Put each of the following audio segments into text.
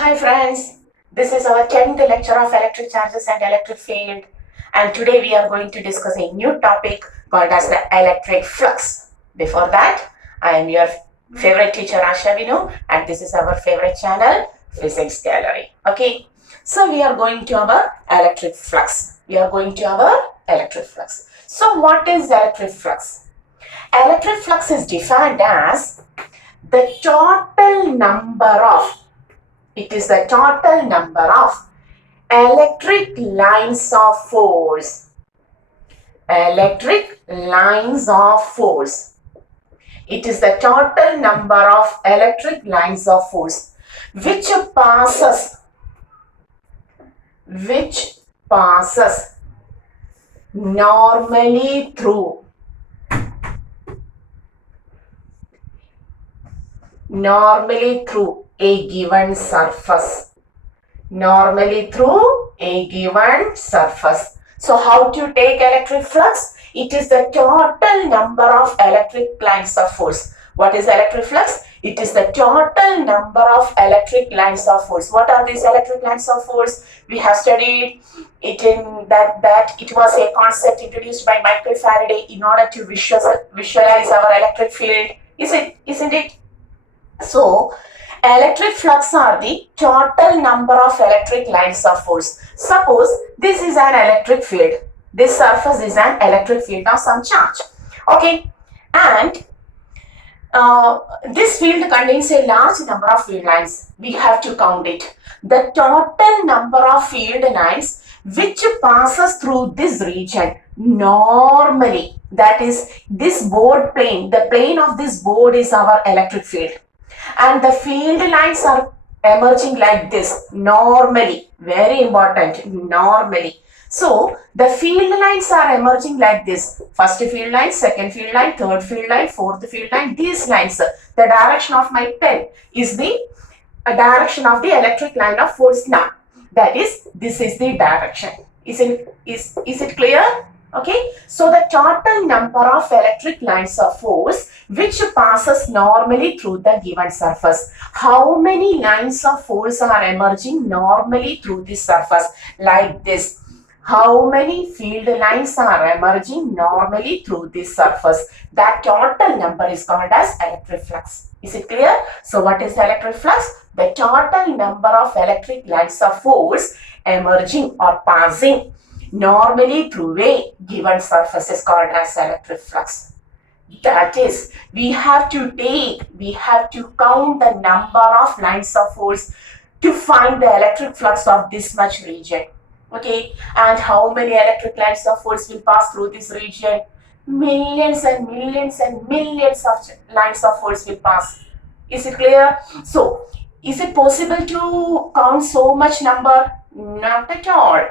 Hi friends, this is our 10th lecture of electric charges and electric field, and today we are going to discuss a new topic called as the electric flux. Before that, I am your favorite teacher Asha Vinu, and this is our favorite channel Physics Gallery. Okay, so we are going to our electric flux. So what is electric flux? Electric flux is defined as the total number of it is the total number of electric lines of force. Electric lines of force. It is the total number of electric lines of force which passes normally through a given surface. So how to take electric flux? It is the total number of electric lines of force. What is electric flux? It is the total number of electric lines of force. What are these electric lines of force? We have studied it in that it was a concept introduced by Michael Faraday in order to visualize our electric field. Isn't it? So, electric flux are the total number of electric lines of force. Suppose this is an electric field. This surface is an electric field of some charge. Okay, and this field contains a large number of field lines. We have to count it. The total number of field lines which passes through this region normally, that is this board plane, the plane of this board is our electric field. And the field lines are emerging like this normally. Very important, normally. So the field lines are emerging like this. First field line, second field line, third field line, fourth field line. These lines, the direction of my pen is the direction of the electric line of force now. That is, this is the direction. Is it clear? Okay, so the total number of electric lines of force which passes normally through the given surface. How many lines of force are emerging normally through this surface? Like this. How many field lines are emerging normally through this surface? That total number is called as electric flux. Is it clear? So what is electric flux? The total number of electric lines of force emerging or passing normally through a given surface is called as electric flux. That is, we have to count the number of lines of force to find the electric flux of this much region. Okay, and how many electric lines of force will pass through this region? Millions and millions and millions of lines of force will pass. Is it clear? So, is it possible to count so much number? Not at all.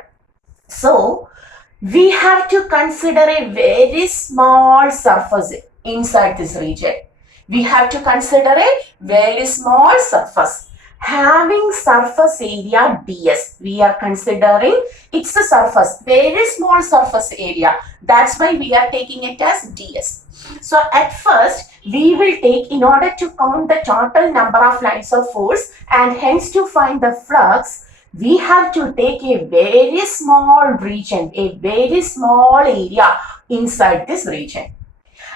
So, we have to consider a very small surface inside this region. We have to consider a very small surface. Having surface area ds, we are considering it's a surface, very small surface area. That's why we are taking it as ds. So at first, we will take, in order to count the total number of lines of force and hence to find the flux, we have to take a very small region, a very small area inside this region.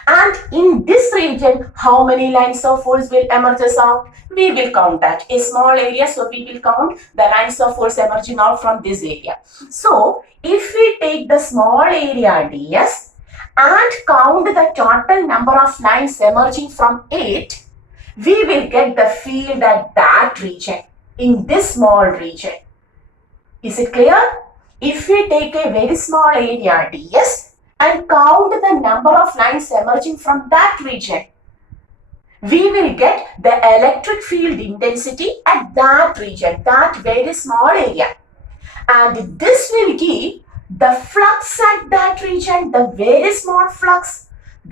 And in this region, how many lines of force will emerge out? We will count that. A small area, so we will count the lines of force emerging out from this area. So, if we take the small area ds and count the total number of lines emerging from it, we will get the field at that region, in this small region. Is it clear? If we take a very small area ds and count the number of lines emerging from that region, we will get the electric field intensity at that region, that very small area. And this will give the flux at that region, the very small flux.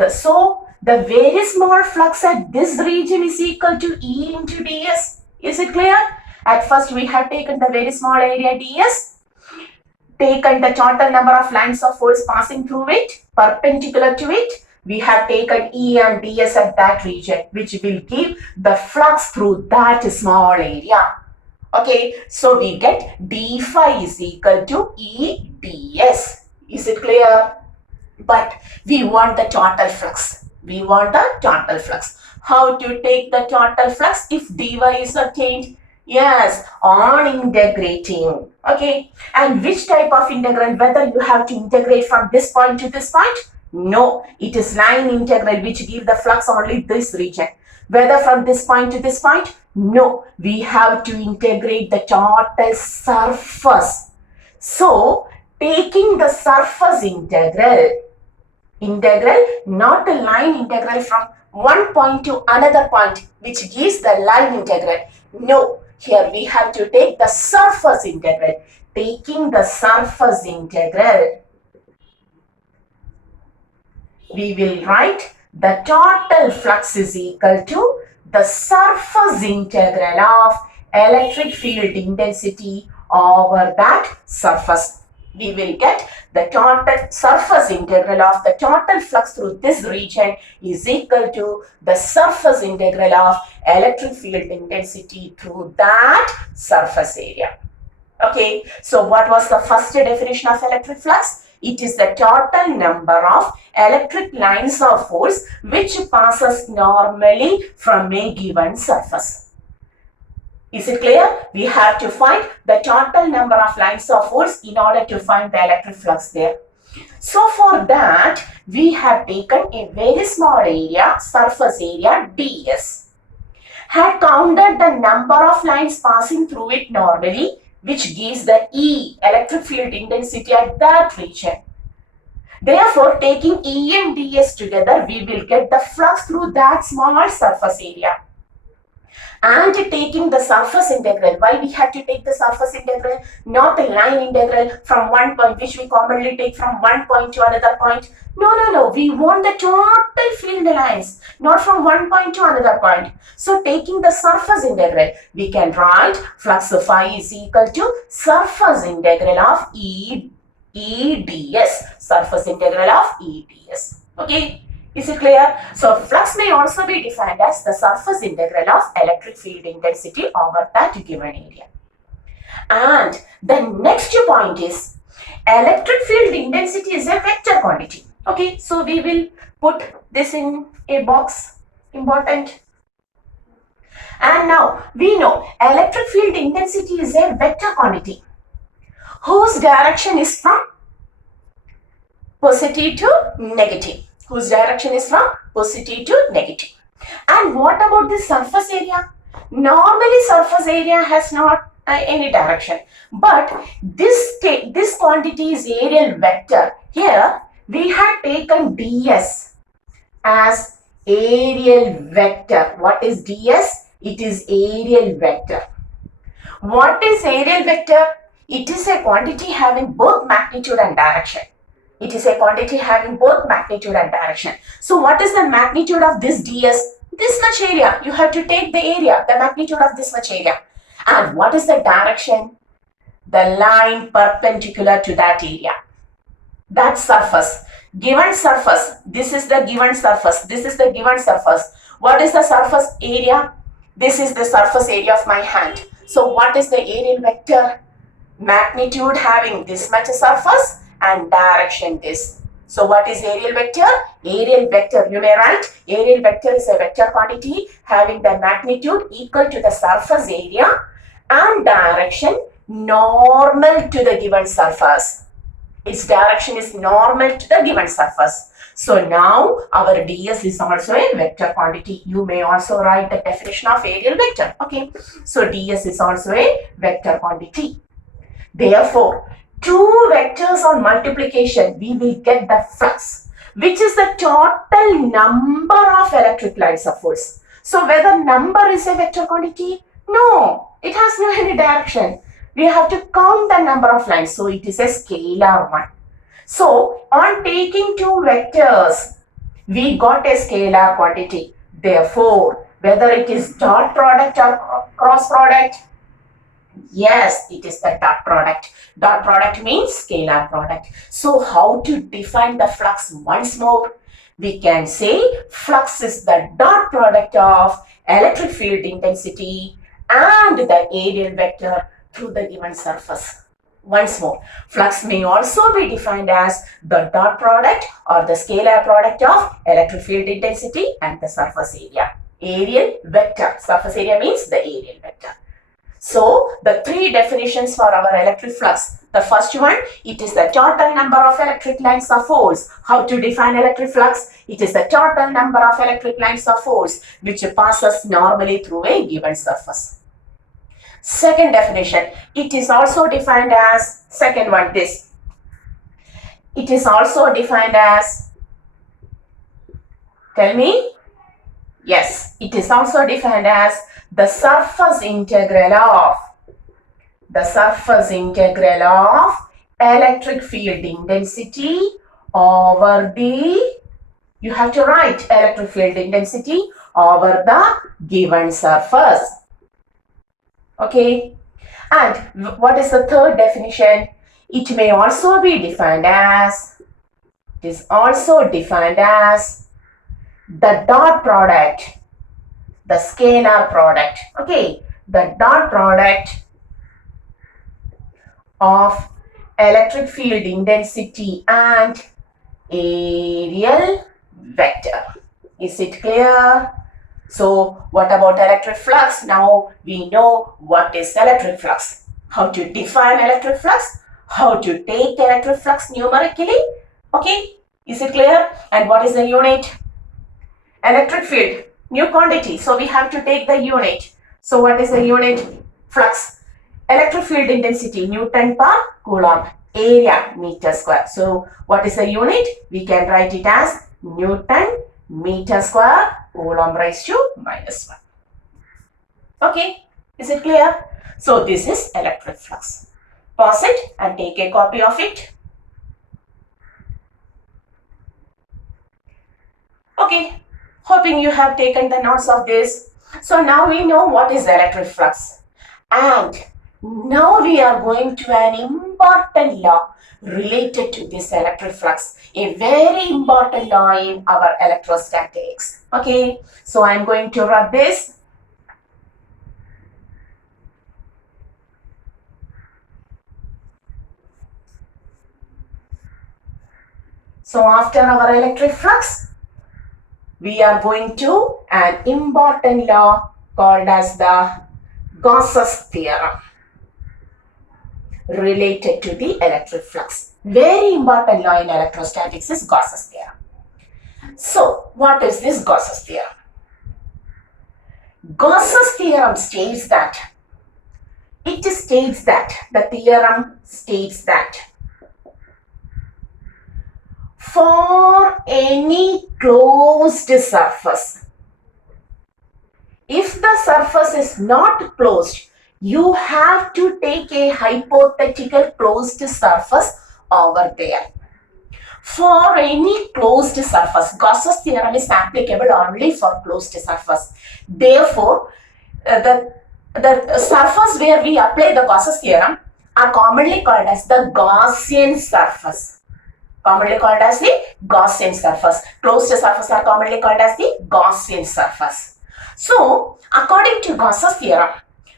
So, the very small flux at this region is equal to E into ds. Is it clear? At first, we have taken the very small area ds, taken the total number of lines of force passing through it, perpendicular to it. We have taken E and ds at that region, which will give the flux through that small area. Okay, so we get d phi is equal to E ds. Is it clear? But we want the total flux. We want the total flux. How to take the total flux if dy is obtained? Yes, on integrating. Okay, and which type of integral? Whether you have to integrate from this point to this point? No, it is line integral which give the flux only this region. Whether from this point to this point? No, we have to integrate the total surface. So, taking the surface integral, not a line integral from one point to another point, which gives the line integral. No, here we have to take the surface integral. Taking the surface integral, we will write the total flux is equal to the surface integral of electric field intensity over that surface. We will get the total surface integral of the total flux through this region is equal to the surface integral of electric field intensity through that surface area. Okay, so what was the first definition of electric flux? It is the total number of electric lines of force which passes normally from a given surface. Is it clear? We have to find the total number of lines of force in order to find the electric flux there. So for that, we have taken a very small area, surface area ds. Had counted the number of lines passing through it normally, which gives the E, electric field intensity at that region. Therefore, taking E and ds together, we will get the flux through that small surface area. And taking the surface integral, why we have to take the surface integral, not the line integral from one point, which we commonly take from one point to another point. No, we want the total field lines, not from one point to another point. So taking the surface integral, we can write flux phi is equal to surface integral of E ds, surface integral of E ds. Okay. Is it clear? So, flux may also be defined as the surface integral of electric field intensity over that given area. And the next point is electric field intensity is a vector quantity. Okay, so we will put this in a box, important. And now we know electric field intensity is a vector quantity whose direction is from positive to negative. Whose direction is from positive to negative. And what about the surface area? Normally surface area has not any direction, but this quantity is aerial vector. Here we have taken ds as aerial vector. What is ds? It is aerial vector. What is aerial vector? It is a quantity having both magnitude and direction. It is a quantity having both magnitude and direction. So what is the magnitude of this ds? This much area. You have to take the area, the magnitude of this much area. And what is the direction? The line perpendicular to that area. That surface. Given surface. This is the given surface. This is the given surface. What is the surface area? This is the surface area of my hand. So what is the aerial vector? Magnitude having this much surface and direction this. So what is aerial vector? Aerial vector, you may write, aerial vector is a vector quantity having the magnitude equal to the surface area and direction normal to the given surface. Its direction is normal to the given surface. So now our ds is also a vector quantity. You may also write the definition of aerial vector. Okay, so ds is also a vector quantity. Therefore, two vectors on multiplication, we will get the flux, which is the total number of electric lines of force. So whether number is a vector quantity? No, it has no any direction. We have to count the number of lines. So it is a scalar one. So on taking two vectors, we got a scalar quantity. Therefore, whether it is dot product or cross product, yes, it is the dot product. Dot product means scalar product. So how to define the flux once more? We can say flux is the dot product of electric field intensity and the areal vector through the given surface. Once more, flux may also be defined as the dot product or the scalar product of electric field intensity and the surface area. Areal vector. Surface area means the areal vector. So, the three definitions for our electric flux. The first one, it is the total number of electric lines of force. How to define electric flux? It is the total number of electric lines of force which passes normally through a given surface. Second definition, it is also defined as, second one, this. It is also defined as, tell me? Yes, it is also defined as the surface integral of electric field intensity over the, you have to write electric field intensity over the given surface. Okay, and what is the third definition? It may also be defined as, it is also defined as the dot product, the scalar product, okay, the dot product of electric field intensity and areal vector. Is it clear? So, what about electric flux? Now we know what is electric flux, how to define electric flux, how to take electric flux numerically. Okay, is it clear? And what is the unit? Electric field, new quantity. So, we have to take the unit. So, what is the unit? Flux. Electric field intensity, Newton per Coulomb. Area, meter square. So, what is the unit? We can write it as Newton meter square Coulomb raised to -1. Okay, is it clear? So, this is electric flux. Pause it and take a copy of it. Okay, hoping you have taken the notes of this. So, now we know what is electric flux. And now we are going to an important law related to this electric flux, a very important law in our electrostatics. Okay, so I am going to rub this. So after our electric flux, we are going to an important law called as the GAUSS'S theorem related to the electric flux. Very important law in electrostatics is GAUSS'S theorem. So, what is this GAUSS'S theorem? GAUSS'S theorem states that, the theorem states that for any closed surface, if the surface is not closed, you have to take a hypothetical closed surface over there. For any closed surface, Gauss's theorem is applicable only for closed surface. Therefore, the surface where we apply the Gauss's theorem are commonly called as the Gaussian surface. Commonly called as the Gaussian surface. Closed surface are commonly called as the Gaussian surface. So, according to Gauss's theorem,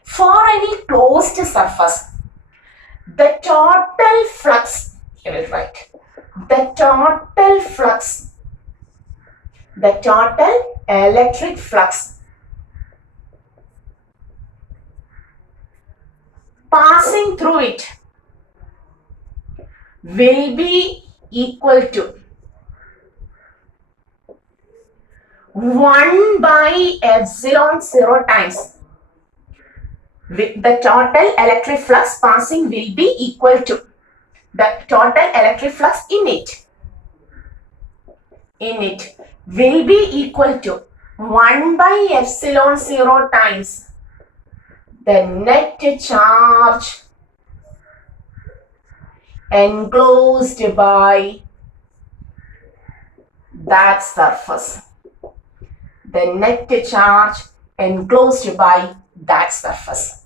for any closed surface, the total flux, I will write, the total flux, the total electric flux passing through it will be equal to 1 by epsilon 0 times. The total electric flux passing will be equal to the total electric flux in it will be equal to 1 by epsilon 0 times the net charge enclosed by that surface. The net charge enclosed by that surface.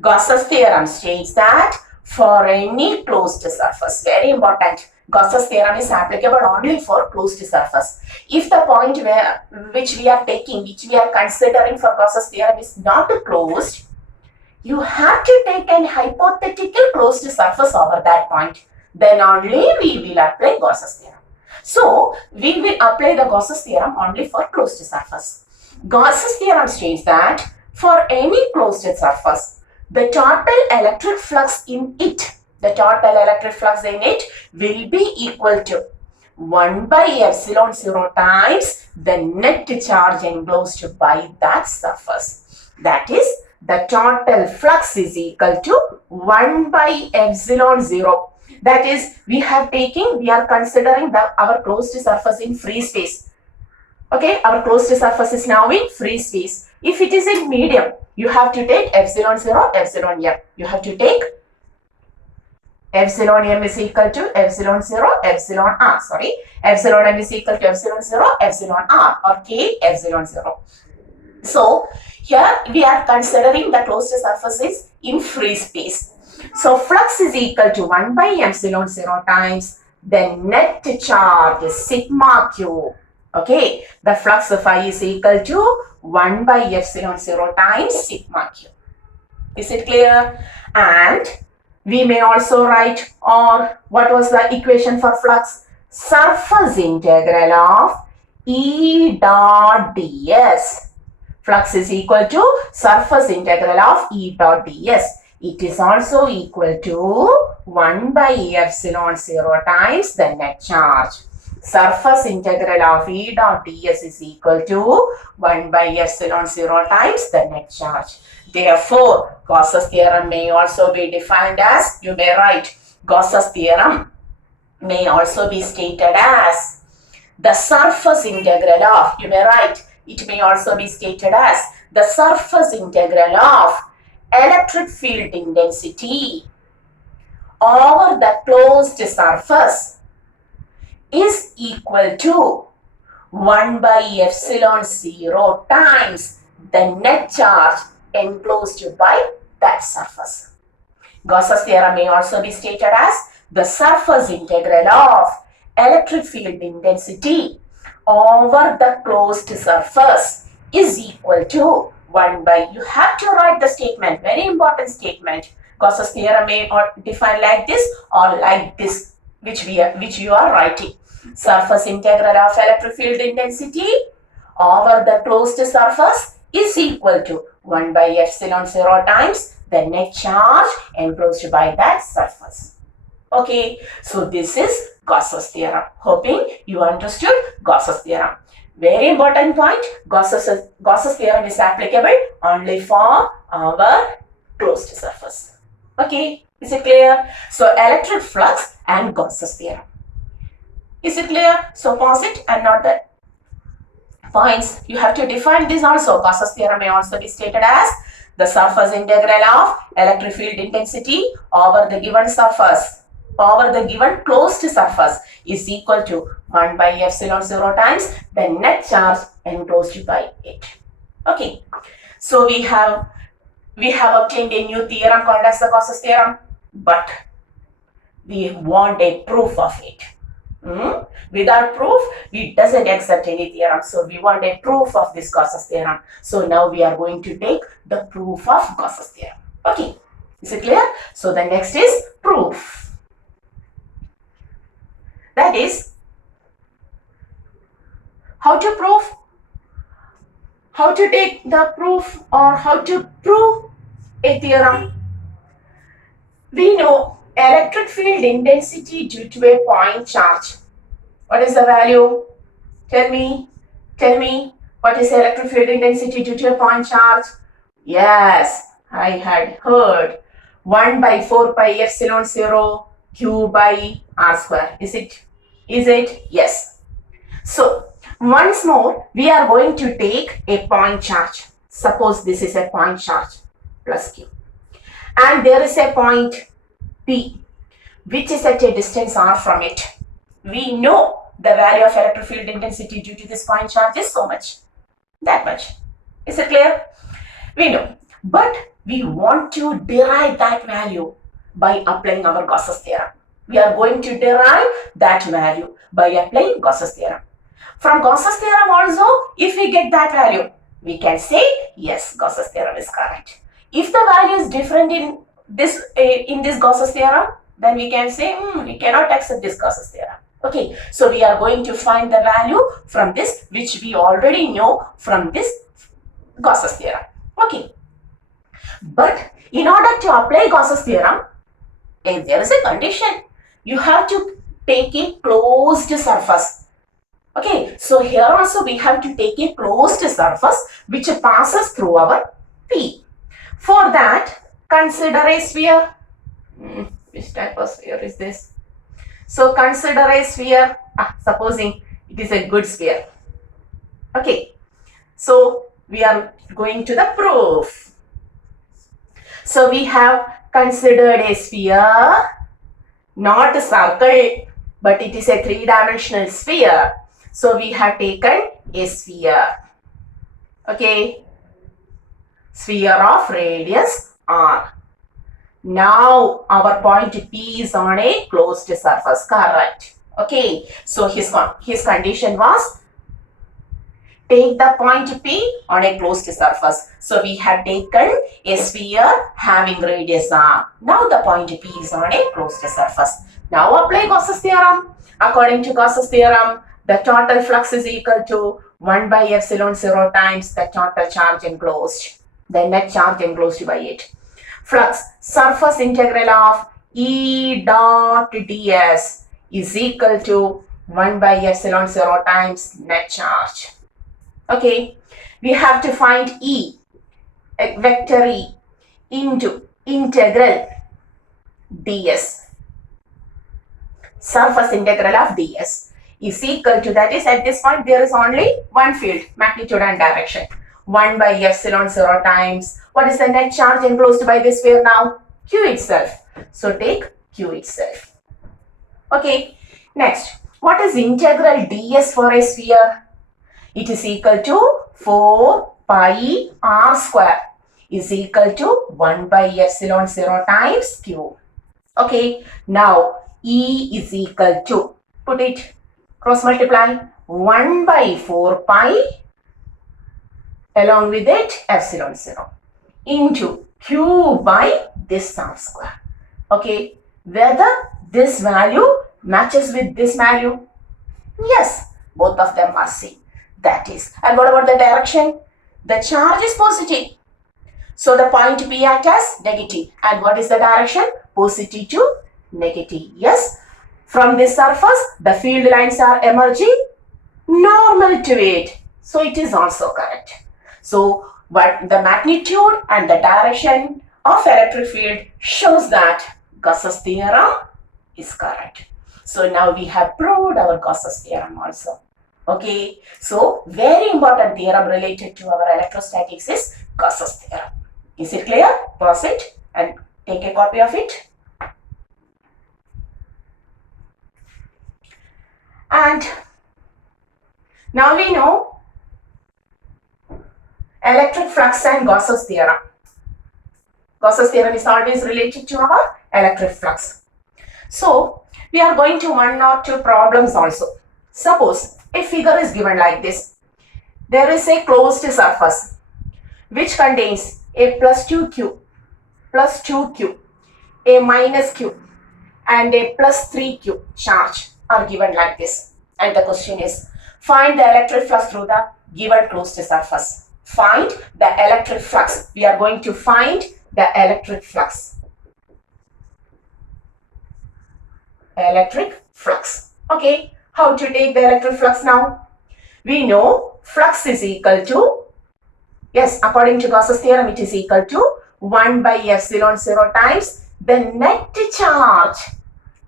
Gauss's theorem states that for any closed surface, very important, Gauss's theorem is applicable only for closed surface. If the point which we are considering for Gauss's theorem is not closed, you have to take an hypothetical closed surface over that point. Then only we will apply Gauss's theorem. So, we will apply the Gauss's theorem only for closed surface. Gauss's theorem states that for any closed surface, the total electric flux in it will be equal to 1 by epsilon 0 times the net charge enclosed by that surface. That is, the total flux is equal to 1 by epsilon 0. That is, we are considering our closed surface in free space. Okay, our closed surface is now in free space. If it is in medium, you have to take epsilon 0, epsilon m. You have to take epsilon m is equal to epsilon 0, epsilon r. Sorry, epsilon m is equal to epsilon 0, epsilon r, or k epsilon 0. So, here we are considering the closed surfaces in free space. So, flux is equal to 1 by epsilon 0 times the net charge sigma q. Okay, the flux phi is equal to 1 by epsilon 0 times sigma q. Is it clear? And we may also write, or what was the equation for flux? Surface integral of E dot ds. Flux is equal to surface integral of E dot ds. It is also equal to 1 by epsilon 0 times the net charge. Surface integral of E dot ds is equal to 1 by epsilon 0 times the net charge. Therefore, Gauss's theorem may also be defined as, you may write, Gauss's theorem may also be stated as the surface integral of, you may write, it may also be stated as the surface integral of electric field intensity over the closed surface is equal to 1 by epsilon 0 times the net charge enclosed by that surface. Gauss's theorem may also be stated as the surface integral of electric field intensity over the closed surface is equal to 1 by, you have to write the statement, very important statement. Gauss's theorem may define like this or like this, which you are writing. Surface integral of electric field intensity over the closed surface is equal to 1 by epsilon 0 times the net charge enclosed by that surface. Okay, so this is Gauss's theorem. Hoping you understood Gauss's theorem. Very important point, Gauss's theorem is applicable only for our closed surface. Okay, is it clear? So, electric flux and Gauss's theorem. Is it clear? So, pause it and note the points. You have to define this also. Gauss's theorem may also be stated as the surface integral of electric field intensity over the given surface, over the given closed surface is equal to 1 by epsilon 0 times the net charge enclosed by it. Okay, so we have obtained a new theorem called as the Gauss's theorem, but we want a proof of it. Without proof, we doesn't accept any theorem. So we want a proof of this Gauss's theorem. So now we are going to take the proof of Gauss's theorem. Okay, is it clear? So the next is proof. That is, how to prove, how to take the proof, or how to prove a theorem. We know electric field intensity due to a point charge. What is the value? Tell me, what is electric field intensity due to a point charge? Yes, I had heard 1 by 4 pi epsilon 0 q by r square. Is it? Yes. So, once more, we are going to take a point charge. Suppose this is a point charge plus q. And there is a point P, which is at a distance r from it. We know the value of electric field intensity due to this point charge is so much. That much. Is it clear? We know. But we want to derive that value by applying our Gauss's theorem. We are going to derive that value by applying Gauss's theorem. From Gauss's theorem also, if we get that value, we can say, yes, Gauss's theorem is correct. If the value is different in this Gauss's theorem, then we can say, we cannot accept this Gauss's theorem. Okay, so we are going to find the value from this, which we already know from this Gauss's theorem. Okay, but in order to apply Gauss's theorem, there is a condition. You have to take a closed surface. Okay, so here also we have to take a closed surface which passes through our P. For that, consider a sphere. Which type of sphere is this? So consider a sphere, supposing it is a good sphere. Okay, so we are going to the proof. So we have considered a sphere, not a circle, but it is a three-dimensional sphere. So we have taken a sphere. Okay, sphere of radius r. Now our point P is on a closed surface, correct? Okay, so his condition was take the point P on a closed surface. So we have taken a sphere having radius r. Now the point P is on a closed surface. Now apply Gauss's theorem. According to Gauss's theorem, the total flux is equal to 1 by epsilon 0 times the total charge enclosed, the net charge enclosed by it. Flux, surface integral of E dot ds is equal to 1 by epsilon 0 times net charge. Okay, we have to find E, vector E, into integral ds. Surface integral of ds is equal to, that is, at this point there is only one field, magnitude and direction. 1 by epsilon 0 times, what is the net charge enclosed by this sphere now? Q itself. So take Q itself. Okay, next, what is integral ds for a sphere? It is equal to 4 pi r square is equal to 1 by epsilon 0 times Q. Okay, now E is equal to, put it, cross multiply, 1 by 4 pi along with it epsilon 0 into Q by this r square. Okay, whether this value matches with this value? Yes, both of them are same. That is, and what about the direction? The charge is positive. So the point P acts as negative. And what is the direction? Positive to negative. Yes, from this surface, the field lines are emerging normal to it. So it is also correct. So but the magnitude and the direction of electric field shows that Gauss's theorem is correct. So now we have proved our Gauss's theorem also. Okay, so very important theorem related to our electrostatics is Gauss's theorem. Is it clear? Pause it and take a copy of it. And now we know electric flux and Gauss's theorem. Gauss's theorem is always related to our electric flux. So we are going to one or two problems also. Suppose a figure is given like this. There is a closed surface which contains a plus 2q, a minus q and a plus 3q charge are given like this. And the question is, find the electric flux through the given closed surface. Find the electric flux. We are going to find the electric flux. Electric flux. Okay, how to take the electric flux now? We know flux is equal to, yes, according to Gauss's theorem, it is equal to 1 by epsilon 0 times the net charge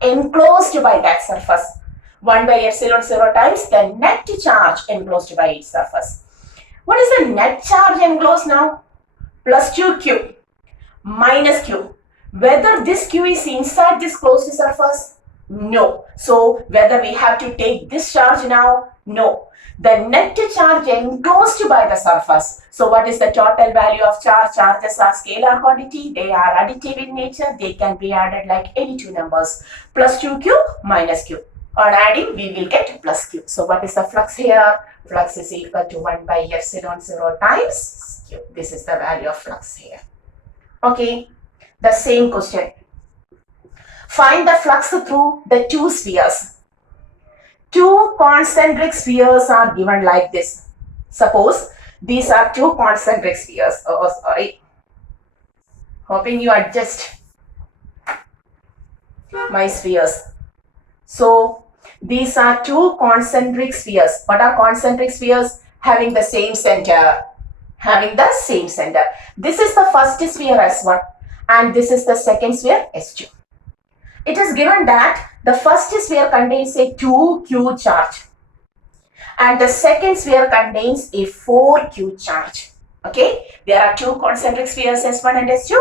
enclosed by that surface. 1 by epsilon 0 times the net charge enclosed by its surface. What is the net charge enclosed now? Plus 2q minus q. Whether this q is inside this closed surface? No. So whether we have to take this charge now? No. The net charge enclosed by the surface. So what is the total value of charge? Charges are scalar quantity. They are additive in nature. They can be added like any two numbers. Plus 2q minus q. On adding, we will get plus q. So what is the flux here? Flux is equal to 1 by epsilon 0 times q. This is the value of flux here. Okay. The same question. Find the flux through the two spheres. Two concentric spheres are given like this. Suppose these are two concentric spheres. Oh, sorry. Hoping you adjust my spheres. So these are two concentric spheres. What are concentric spheres? Having the same center. Having the same center. This is the first sphere S1 and this is the second sphere S2. It is given that the first sphere contains a 2q charge and the second sphere contains a 4q charge. Okay, there are two concentric spheres S1 and S2.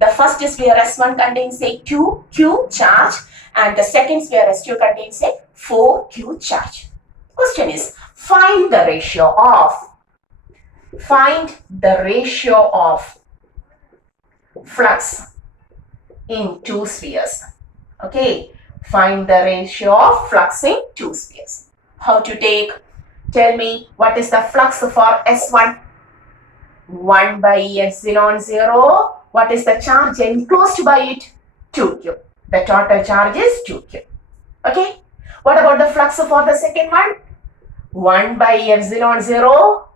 The first sphere S1 contains a 2q charge and the second sphere S2 contains a 4q charge. Question is, find the ratio of flux in two spheres. Okay, find the ratio of flux in two spheres. How to take? Tell me, what is the flux for S1? 1 by epsilon 0. What is the charge enclosed by it? 2q. The total charge is 2q. Okay. What about the flux for the second one? 1 by epsilon 0.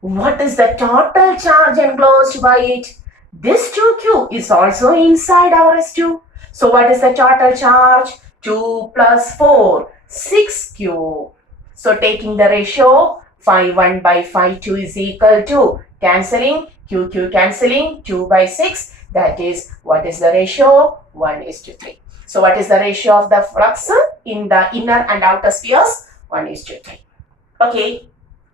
What is the total charge enclosed by it? This 2q is also inside our S2. So what is the total charge? 2 plus 4, 6q. So taking the ratio, phi 1 by phi 2 is equal to, cancelling, q cancelling, 2 by 6. That is, what is the ratio? 1:3. So what is the ratio of the flux in the inner and outer spheres? 1:3. Okay.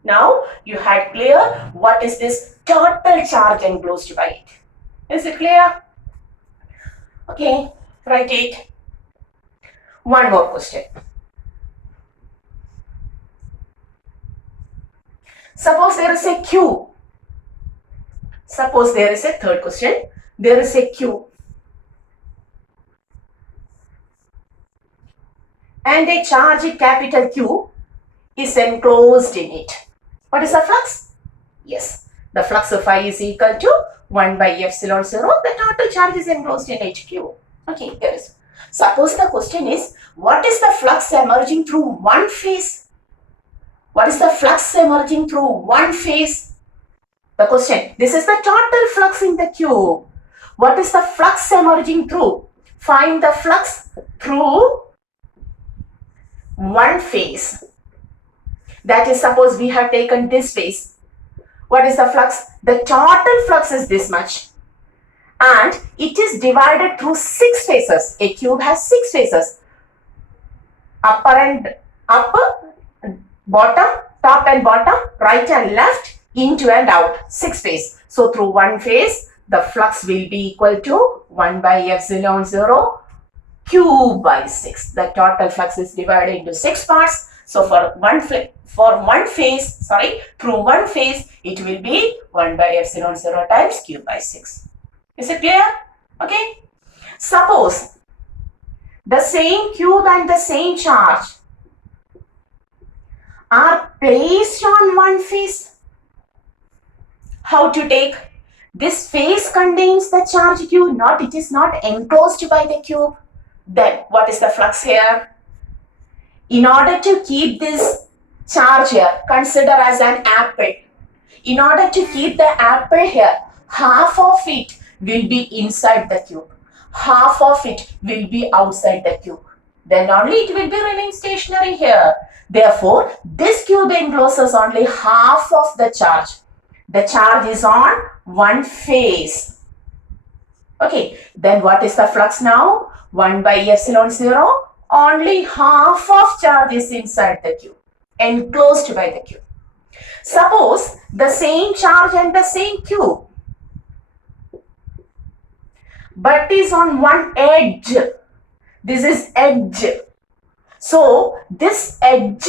Now you had clear what is this total charge enclosed by it. Is it clear? Okay. Write it. One more question. Suppose there is a Q. Suppose there is a third question. There is a Q. And a charge capital Q is enclosed in it. What is the flux? Yes. The flux of phi is equal to 1 by epsilon 0. The total charge is enclosed in HQ. Okay, there is. Suppose the question is, what is the flux emerging through one phase? What is the flux emerging through one phase? The question, this is the total flux in the cube. What is the flux emerging through? Find the flux through one phase. That is, suppose we have taken this phase. What is the flux? The total flux is this much. And it is divided through 6 phases. A cube has 6 phases. Upper and bottom, top and bottom, right and left, into and out. 6 phase. So through one phase, the flux will be equal to 1 by epsilon 0 q by 6. The total flux is divided into 6 parts. So through one phase, it will be 1 by epsilon 0 times q by 6. Is it clear? Okay. Suppose the same cube and the same charge are placed on one phase. How to take? This phase contains the charge q, it is not enclosed by the cube. Then what is the flux here? In order to keep this charge here, consider as an apple. In order to keep the apple here, half of it will be inside the cube. Half of it will be outside the cube. Then only it will be remain stationary here. Therefore, this cube encloses only half of the charge. The charge is on one phase. Okay, then what is the flux now? 1 by epsilon 0. Only half of charge is inside the cube, enclosed by the cube. Suppose the same charge and the same cube, but is on one edge. This is edge. So this edge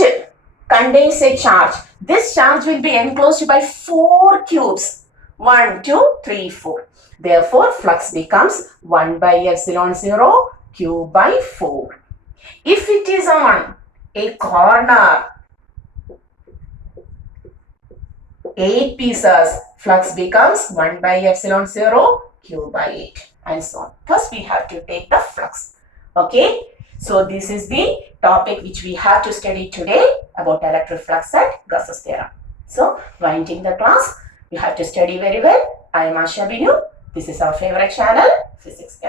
contains a charge. This charge will be enclosed by 4 cubes. 1, 2, 3, 4. Therefore, flux becomes 1 by epsilon 0 q by 4. If it is on a corner, 8 pieces, flux becomes 1 by epsilon 0 q by 8 and so on. First, we have to take the flux. Okay. So, this is the topic which we have to study today about electric flux and Gauss's theorem. So, winding the class, you have to study very well. I am Asha Binu. This is our favorite channel, Physics.